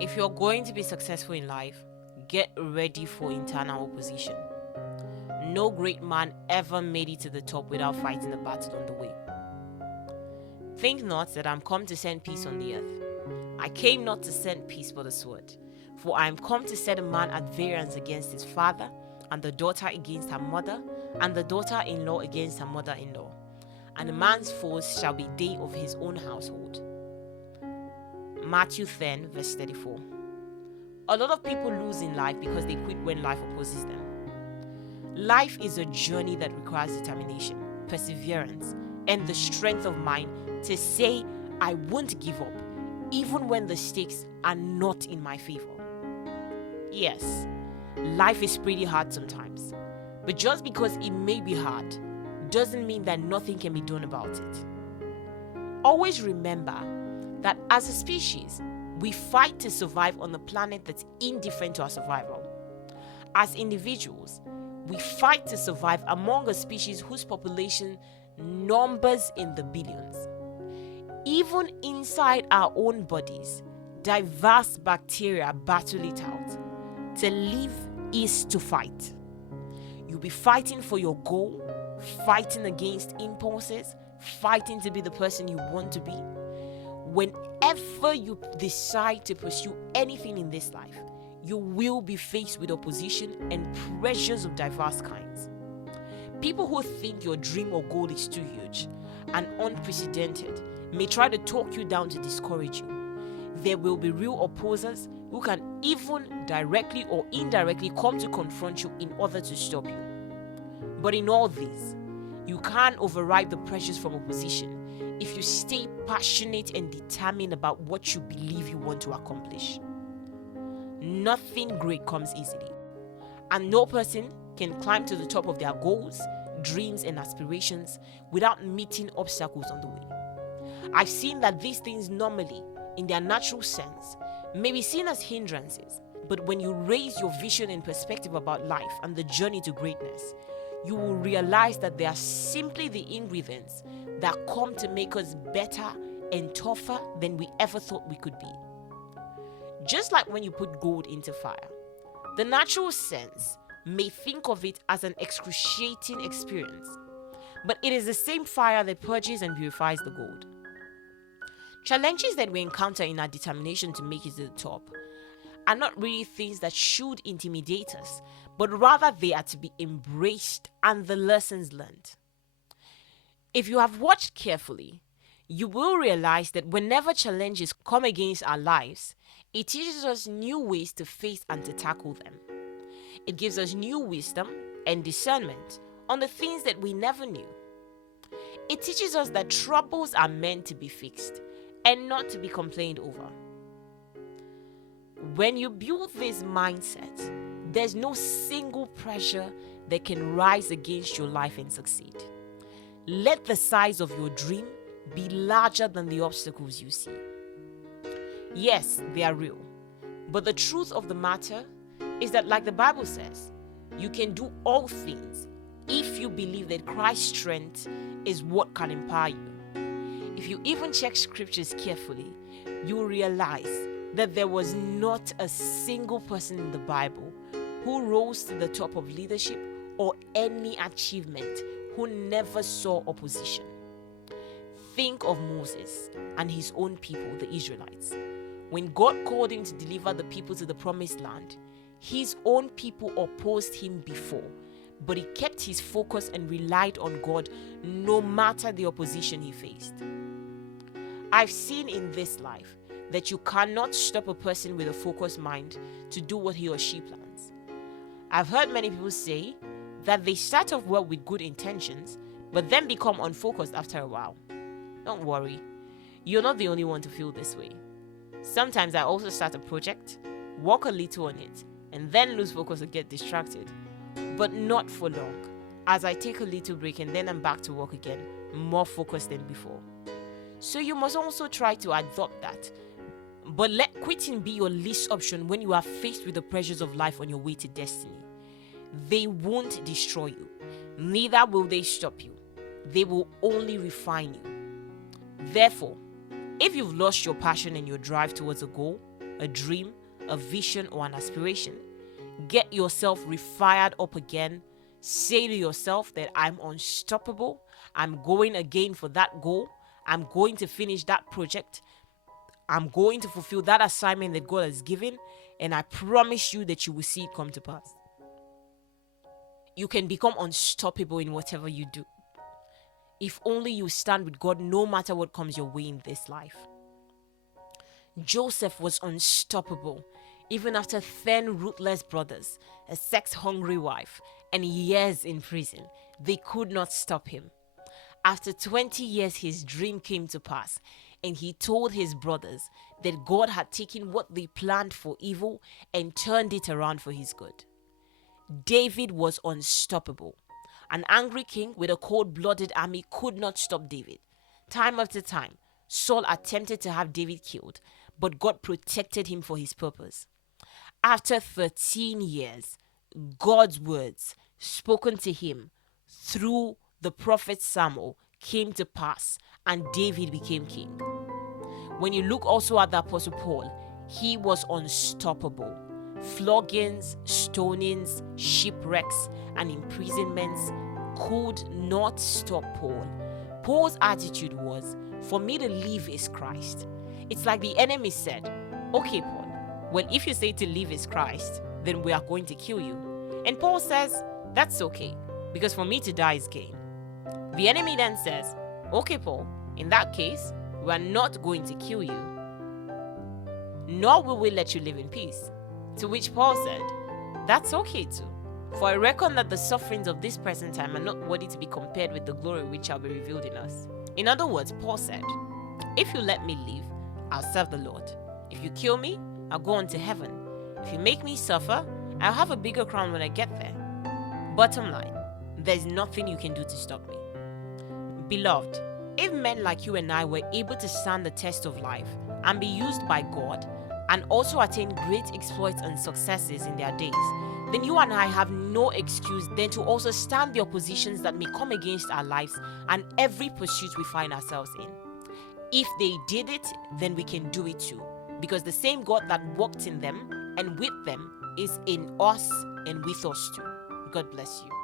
If you're going to be successful in life, get ready for internal opposition. No great man ever made it to the top without fighting a battle on the way. Think not that I'm come to send peace on the earth. I came not to send peace but a sword. For I am come to set a man at variance against his father, and the daughter against her mother, and the daughter-in-law against her mother-in-law. And a man's foes shall be they of his own household. Matthew 10, verse 34. A lot of people lose in life because they quit when life opposes them. Life is a journey that requires determination, perseverance, and the strength of mind to say, I won't give up, even when the stakes are not in my favor. Yes, life is pretty hard sometimes, but just because it may be hard doesn't mean that nothing can be done about it. Always remember that as a species, we fight to survive on a planet that's indifferent to our survival. As individuals, we fight to survive among a species whose population numbers in the billions. Even inside our own bodies, diverse bacteria battle it out. To live is to fight. You'll be fighting for your goal, fighting against impulses, fighting to be the person you want to be. Whenever you decide to pursue anything in this life, you will be faced with opposition and pressures of diverse kinds. People who think your dream or goal is too huge and unprecedented may try to talk you down to discourage you. There will be real opposers who can even directly or indirectly come to confront you in order to stop you. But in all this, you can't override the pressures from opposition if you stay passionate and determined about what you believe you want to accomplish. Nothing great comes easily, and no person can climb to the top of their goals, dreams, and aspirations without meeting obstacles on the way. I've seen that these things normally, in their natural sense, may be seen as hindrances, but when you raise your vision and perspective about life and the journey to greatness, you will realize that they are simply the ingredients that come to make us better and tougher than we ever thought we could be. Just like when you put gold into fire, the natural sense may think of it as an excruciating experience, but it is the same fire that purges and purifies the gold. Challenges that we encounter in our determination to make it to the top are not really things that should intimidate us, but rather they are to be embraced and the lessons learned. If you have watched carefully, you will realize that whenever challenges come against our lives, it teaches us new ways to face and to tackle them. It gives us new wisdom and discernment on the things that we never knew. It teaches us that troubles are meant to be fixed and not to be complained over. When you build this mindset, there's no single pressure that can rise against your life and succeed. Let the size of your dream be larger than the obstacles you see. Yes, they are real, but the truth of the matter is that, like the Bible says, you can do all things if you believe that Christ's strength is what can empower you. If you even check scriptures carefully, you will realize that there was not a single person in the Bible who rose to the top of leadership or any achievement who never saw opposition. Think of Moses and his own people, the Israelites. When God called him to deliver the people to the promised land, his own people opposed him before, but he kept his focus and relied on God no matter the opposition he faced. I've seen in this life that you cannot stop a person with a focused mind to do what he or she plans. I've heard many people say that they start off well with good intentions, but then become unfocused after a while. Don't worry, you're not the only one to feel this way. Sometimes I also start a project, work a little on it, and then lose focus and get distracted. But not for long, as I take a little break and then I'm back to work again, more focused than before. So you must also try to adopt that. But let quitting be your least option when you are faced with the pressures of life on your way to destiny. They won't destroy you, neither will they stop you. They will only refine you. Therefore, if you've lost your passion and your drive towards a goal, a dream, a vision, or an aspiration, get yourself refired up again. Say to yourself that I'm unstoppable. I'm going again for that goal. I'm going to finish that project. I'm going to fulfill that assignment that God has given. And I promise you that you will see it come to pass. You can become unstoppable in whatever you do, if only you stand with God no matter what comes your way in this life. Joseph was unstoppable even after 10 ruthless brothers, a sex-hungry wife, and years in prison. They could not stop him. After 20 years, his dream came to pass, and he told his brothers that God had taken what they planned for evil and turned it around for his good. David was unstoppable. An angry king with a cold-blooded army could not stop David. Time after time, Saul attempted to have David killed, but God protected him for his purpose. After 13 years, God's words spoken to him through the prophet Samuel came to pass, and David became king. When you look also at the Apostle Paul, he was unstoppable. Floggings, stonings, shipwrecks, and imprisonments could not stop Paul. Paul's attitude was, for me to live is Christ. It's like the enemy said, okay, Paul, well, if you say to live is Christ, then we are going to kill you. And Paul says, that's okay, because for me to die is gain. The enemy then says, okay, Paul, in that case, we are not going to kill you, nor will we let you live in peace. To which Paul said, that's okay too. For I reckon that the sufferings of this present time are not worthy to be compared with the glory which shall be revealed in us. In other words, Paul said, if you let me live, I'll serve the Lord. If you kill me, I'll go on to heaven. If you make me suffer, I'll have a bigger crown when I get there. Bottom line, there's nothing you can do to stop me. Beloved, if men like you and I were able to stand the test of life and be used by God and also attain great exploits and successes in their days, then you and I have no excuse then to also stand the oppositions that may come against our lives and every pursuit we find ourselves in. If they did it, then we can do it too, because the same God that walked in them and with them is in us and with us too. God bless you.